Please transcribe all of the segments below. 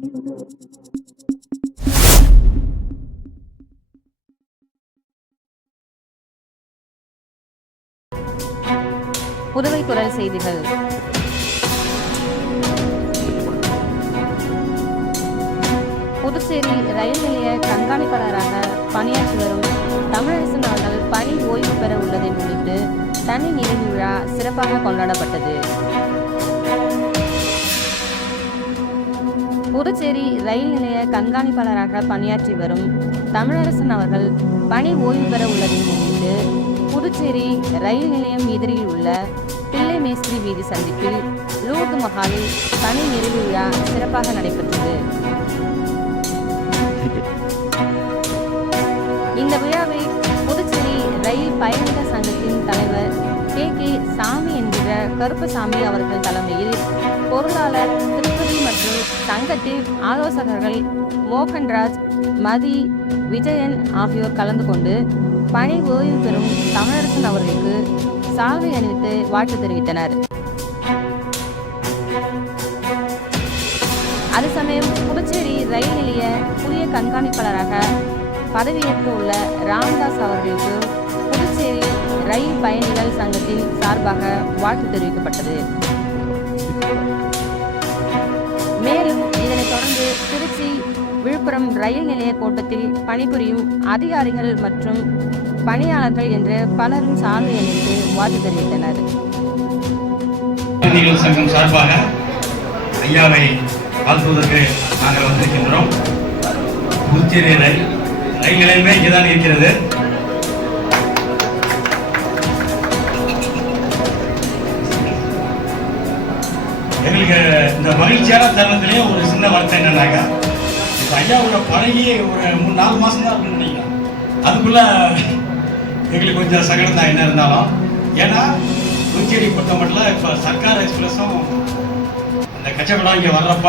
புதுவை குரல் செய்திகள். புதுச்சேரி ரயில் நிலைய கண்காணிப்பாளராக பணியாற்றி வரும் தமிழரசன் அவர்கள் பணி ஓய்வு பெற உள்ளதை முன்னிட்டு தனி நினைவு விழா சிறப்பாக கொண்டாடப்பட்டது. புதுச்சேரி ரயில் நிலைய கண்காணிப்பாளராக பணியாற்றி வரும் தமிழரசன் அவர்கள் பணி ஓய்வு பெற உள்ளதை முன்னிட்டு புதுச்சேரி ரயில் நிலையம் எதிரில் உள்ள பிள்ளை மேஸ்திரி வீதி சந்திப்பில் லூர்து மஹாலில் தனி நிறைவு விழா சிறப்பாக நடைபெற்றது. இந்த விழாவை புதுச்சேரி ரயில் பயணிகள் சங்கத்தின் தலைவர் கே சாமி என்கிற கருப்பசாமி அவர்கள் தலைமையில் பொருளாளர் திருப்பதி மற்றும் சங்கத்தின் ஆலோசகர்கள் மோகன்ராஜ், மதி, விஜயன் ஆகியோர் கலந்து கொண்டு பணி ஓய்வு பெறும் தமிழரசன் அவர்களுக்கு சால்வை அணிவித்து வாழ்த்து தெரிவித்தனர். அது சமயம் புதுச்சேரி ரயில் நிலைய புதிய கண்காணிப்பாளராக பதவியேற்க உள்ள ராமதாஸ் அவர்களுக்கு புதுச்சேரி ரயில் பயணிகள் சங்கத்தின் சார்பாக வாழ்த்து தெரிவிக்கப்பட்டது. மேலும் இதனைத் தொடர்ந்து திருச்சி, விழுப்புரம் ரயில் நிலைய கோட்டத்தில் பணிபுரியும் அதிகாரிகள் மற்றும் பணியாளர்கள் என்று பலரும் சால்வை அணிவித்து வாழ்த்து தெரிவித்தனர். சங்கம் சார்பாக ஐயாவை வாழ்த்துவதற்கு நாங்கள் வந்திருக்கின்றோம். புதுச்சேரி ரயில் நிலையமே இங்கேதான் இருக்கிறது. எங்களுக்கு இந்த மகிழ்ச்சியான தருணத்திலேயே ஒரு சின்ன வருத்தம் என்னன்னாக்கா, ஐயாவோட பழகி ஒரு 3-4 மாசம் தான் அப்படின்னு நினைக்கிறேன். அதுக்குள்ள எங்களுக்கு கொஞ்சம் சங்கடம் தான் என்ன இருந்தாலும். ஏன்னா புதுச்சேரி பொறுத்த மட்டும் இப்போ சர்க்கார் எக்ஸ்பிரஸும் அந்த கச்சப்படம் இங்கே வர்றப்ப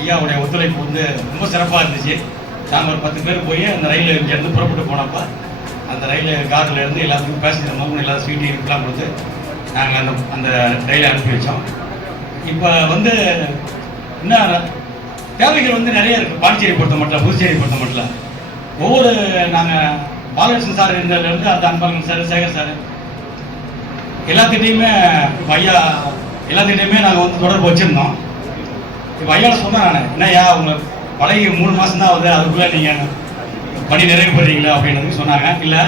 ஐயாவுடைய ஒத்துழைப்பு வந்து ரொம்ப சிறப்பாக இருந்துச்சு. நாங்கள் ஒரு 10 பேர் போய் அந்த ரயில் இங்கேருந்து புறப்பட்டு போனப்போ அந்த ரயில் கார்டில் இருந்து எல்லாத்துக்கும் பேசஞ்சர் மகன் எல்லாரும் ஸ்வீட்டு இருக்கலாம் கொடுத்து நாங்கள் அந்த ரயிலை அனுப்பி வச்சோம். இப்போ வந்து இன்னும் தேவைகள் வந்து நிறைய இருக்குது. பாண்டிச்சேரி பொறுத்த மட்டும், புதுச்சேரி பொறுத்த மட்டும் ஒவ்வொரு நாங்கள் பாலகிருஷ்ணன் சார் இருந்ததுலேருந்து அந்த அன்பழகன் சார், சேகர் சார் எல்லாத்திட்டையுமே ஐயா எல்லாத்திட்டையுமே நாங்கள் வந்து தொடர்பு வச்சுருந்தோம். இப்போ ஐயாவை சொன்னேன் நான், என்னையா உங்களுக்கு பழகி 3 மாதம் தான் ஆகுது, அதுக்குள்ளே நீங்கள் பணி நிறைவு பண்ணுறீங்களா அப்படின்னு சொன்னாங்க. இல்லை,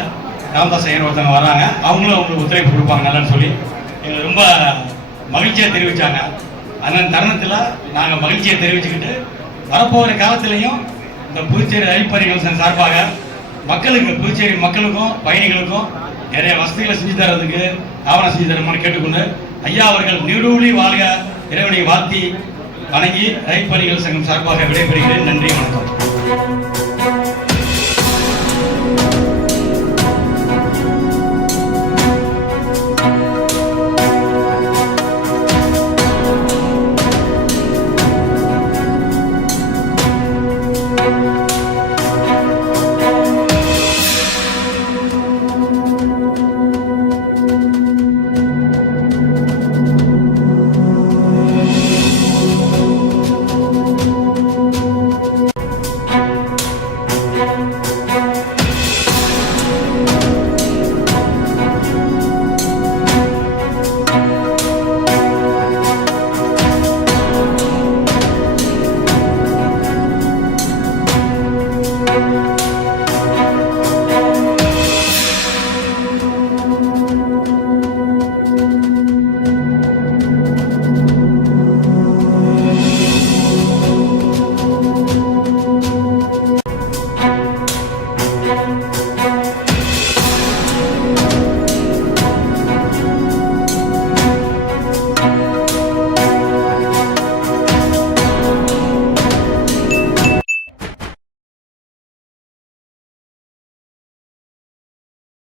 ராமதாஸ் ஐயர் ஒருத்தவங்க வராங்க, அவங்களும் அவங்களுக்கு ஒத்துழைப்பு கொடுப்பாங்க நல்லான்னு சொல்லி எங்களுக்கு ரொம்ப மகிழ்ச்சியாக தெரிவித்தாங்க. அந்த தருணத்தில் நாங்கள் மகிழ்ச்சியை தெரிவிச்சுக்கிட்டு வரப்போகிற காலத்திலையும் இந்த புதுச்சேரி ரயில் பயணிகள் சங்கம் சார்பாக மக்களுக்கு, புதுச்சேரி மக்களுக்கும் பயணிகளுக்கும் நிறைய வசதிகளை செஞ்சு தரதுக்கு ஆவணம் செஞ்சு தருமான்னு கேட்டுக்கொண்டு ஐயா அவர்கள் நீடூழி வாழ்க இறைவனை வாழ்த்தி வணங்கி ரயில் பயணிகள் சங்கம் சார்பாக விடைபெறுகிறேன். நன்றி, வணக்கம்.